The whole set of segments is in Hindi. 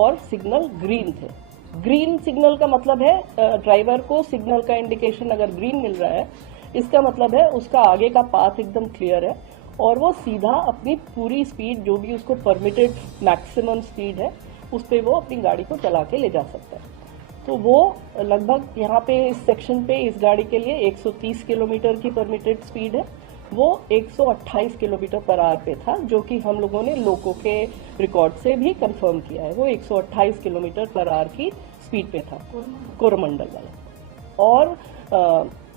और सिग्नल ग्रीन थे। ग्रीन सिग्नल का मतलब है ड्राइवर को सिग्नल का इंडिकेशन अगर ग्रीन मिल रहा है, इसका मतलब है उसका आगे का पाथ एकदम क्लियर है और वो सीधा अपनी पूरी स्पीड, जो भी उसको परमिटेड मैक्सिमम स्पीड है, उस पर वो अपनी गाड़ी को चला के ले जा सकता है। तो वो लगभग यहाँ पे इस सेक्शन पे इस गाड़ी के लिए 130 किलोमीटर की परमिटेड स्पीड है, वो 128 किलोमीटर पर आवर पे था, जो कि हम लोगों ने लोको के रिकॉर्ड से भी कंफर्म किया है। वो 128 किलोमीटर पर आवर की स्पीड पे था कोरोमंडल वाला। और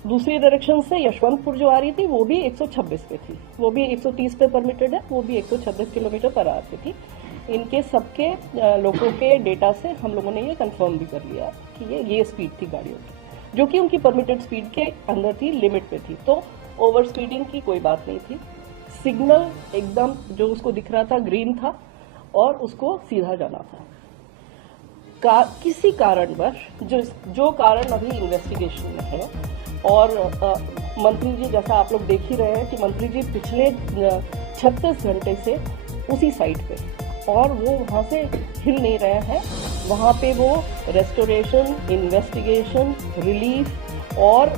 दूसरी डायरेक्शन से यशवंतपुर जो आ रही थी वो भी 126 पे थी, वो भी 130 पे परमिटेड है, वो भी 126 किलोमीटर पर आवर पे थी। इनके सबके लोगों के डेटा से हम लोगों ने ये कंफर्म भी कर लिया कि ये स्पीड थी गाड़ियों की, जो कि उनकी परमिटेड स्पीड के अंदर थी, लिमिट पे थी। तो ओवर स्पीडिंग की कोई बात नहीं थी। सिग्नल एकदम जो उसको दिख रहा था ग्रीन था और उसको सीधा जाना था। किसी कारणवश जो कारण अभी इन्वेस्टिगेशन में है, और मंत्री जी जैसा आप लोग देख ही रहे हैं कि मंत्री जी पिछले 36 घंटे से उसी साइट पे, और वो वहाँ से हिल नहीं रहे हैं। वहाँ पे वो रेस्टोरेशन, इन्वेस्टिगेशन, रिलीफ और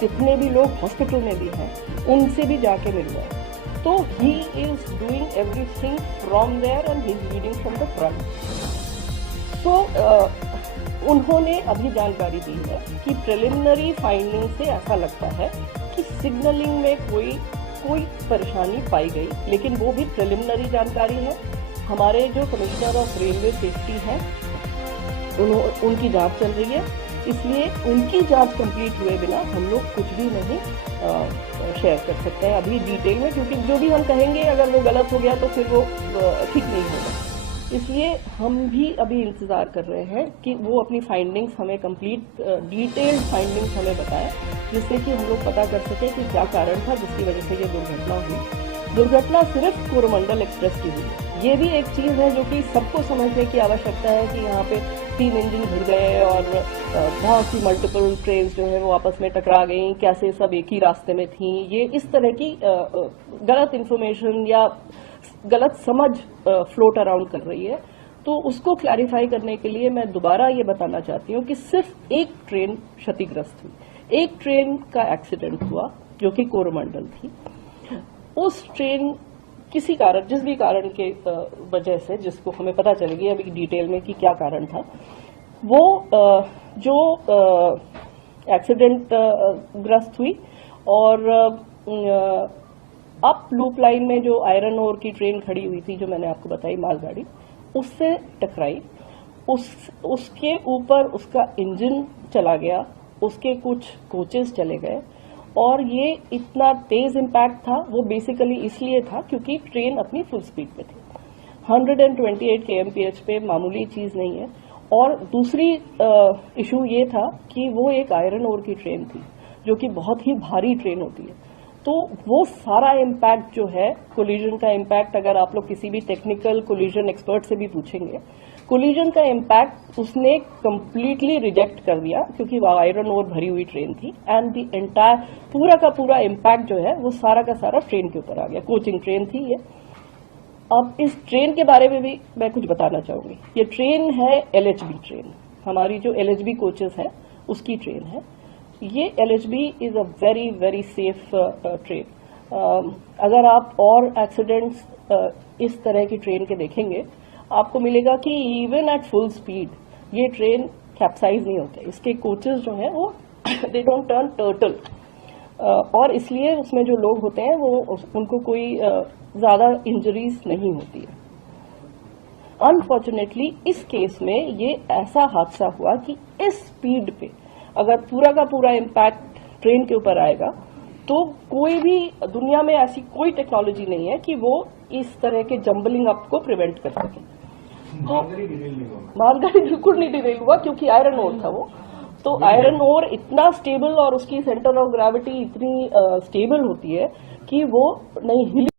जितने भी लोग हॉस्पिटल में भी हैं उनसे भी जाके मिल रहे हैं। तो he is doing everything from there and he is leading from the front. तो उन्होंने अभी जानकारी दी है कि प्रिलिमिनरी फाइंडिंग से ऐसा लगता है कि सिग्नलिंग में कोई परेशानी पाई गई, लेकिन वो भी प्रिलिमिनरी जानकारी है। हमारे जो कमिश्नर ऑफ रेलवे सेफ्टी हैं उनकी जांच चल रही है, इसलिए उनकी जांच कंप्लीट हुए बिना हम लोग कुछ भी नहीं शेयर कर सकते हैं अभी डिटेल में, क्योंकि जो भी हम कहेंगे अगर वो गलत हो गया तो फिर वो ठीक नहीं होगा। इसलिए हम भी अभी इंतजार कर रहे हैं कि वो अपनी फाइंडिंग्स हमें कंप्लीट डिटेल्ड फाइंडिंग्स हमें बताएं, जिससे कि हम लोग पता कर सकें कि क्या कारण था जिसकी वजह से ये दुर्घटना हुई। दुर्घटना सिर्फ कोरोमंडल एक्सप्रेस की हुई है। ये भी एक चीज़ है जो कि सबको समझने की आवश्यकता है कि यहाँ पे 3 इंजन भिड़ गए और बहुत सी मल्टीपल ट्रेन जो है वो आपस में टकरा गई, कैसे सब एक ही रास्ते में थी। ये इस तरह की गलत इन्फॉर्मेशन या गलत समझ फ्लोट अराउंड कर रही है। तो उसको क्लैरिफाई करने के लिए मैं दोबारा ये बताना चाहती हूँ कि सिर्फ एक ट्रेन क्षतिग्रस्त हुई, एक ट्रेन का एक्सीडेंट हुआ जो कि कोरोमंडल थी। उस ट्रेन किसी कारण, जिस भी कारण के वजह से, जिसको हमें पता चलेगी अभी डिटेल में कि क्या कारण था, वो जो एक्सीडेंट ग्रस्त हुई और अप लूप लाइन में जो आयरन ओर की ट्रेन खड़ी हुई थी, जो मैंने आपको बताई मालगाड़ी, उससे टकराई। उसके ऊपर उसका इंजन चला गया, उसके कुछ कोचेस चले गए, और ये इतना तेज इम्पैक्ट था। वो बेसिकली इसलिए था क्योंकि ट्रेन अपनी फुल स्पीड पे थी। 128 kmph पे मामूली चीज नहीं है। और दूसरी इशू ये था कि वो एक आयरन ओर की ट्रेन थी, जो कि बहुत ही भारी ट्रेन होती है। तो वो सारा इम्पैक्ट जो है, कोलिजन का इम्पैक्ट, अगर आप लोग किसी भी टेक्निकल कोलिजन एक्सपर्ट से भी पूछेंगे, कोलिजन का इम्पैक्ट उसने कंप्लीटली रिजेक्ट कर दिया, क्योंकि वो आयरन ओर भरी हुई ट्रेन थी। एंड द एंटायर पूरा का पूरा इम्पैक्ट जो है वो सारा का सारा ट्रेन के ऊपर आ गया। कोचिंग ट्रेन थी ये। अब इस ट्रेन के बारे में भी मैं कुछ बताना चाहूंगी। ये ट्रेन है LHB ट्रेन, हमारी जो LHB कोचेस है उसकी ट्रेन है ये। LHB is a very very safe train. अगर आप और एक्सीडेंट्स इस तरह की ट्रेन के देखेंगे, आपको मिलेगा कि इवन एट फुल स्पीड ये ट्रेन कैप्साइज नहीं होते। इसके कोचेस जो हैं वो दे डोंट टर्न टर्टल, और इसलिए उसमें जो लोग होते हैं वो उनको कोई ज्यादा इंजरीज नहीं होती है। अनफॉर्चुनेटली इस केस में ये ऐसा हादसा हुआ कि इस स्पीड पे अगर पूरा का पूरा इम्पैक्ट ट्रेन के ऊपर आएगा तो कोई भी दुनिया में ऐसी कोई टेक्नोलॉजी नहीं है कि वो इस तरह के जंबलिंग अप को प्रिवेंट कर सके। तो मालगाड़ी बिल्कुल नहीं डिरेल हुआ, क्योंकि आयरन ओर था वो। तो आयरन ओर इतना स्टेबल और उसकी सेंटर ऑफ ग्रेविटी इतनी स्टेबल होती है कि वो नहीं हिली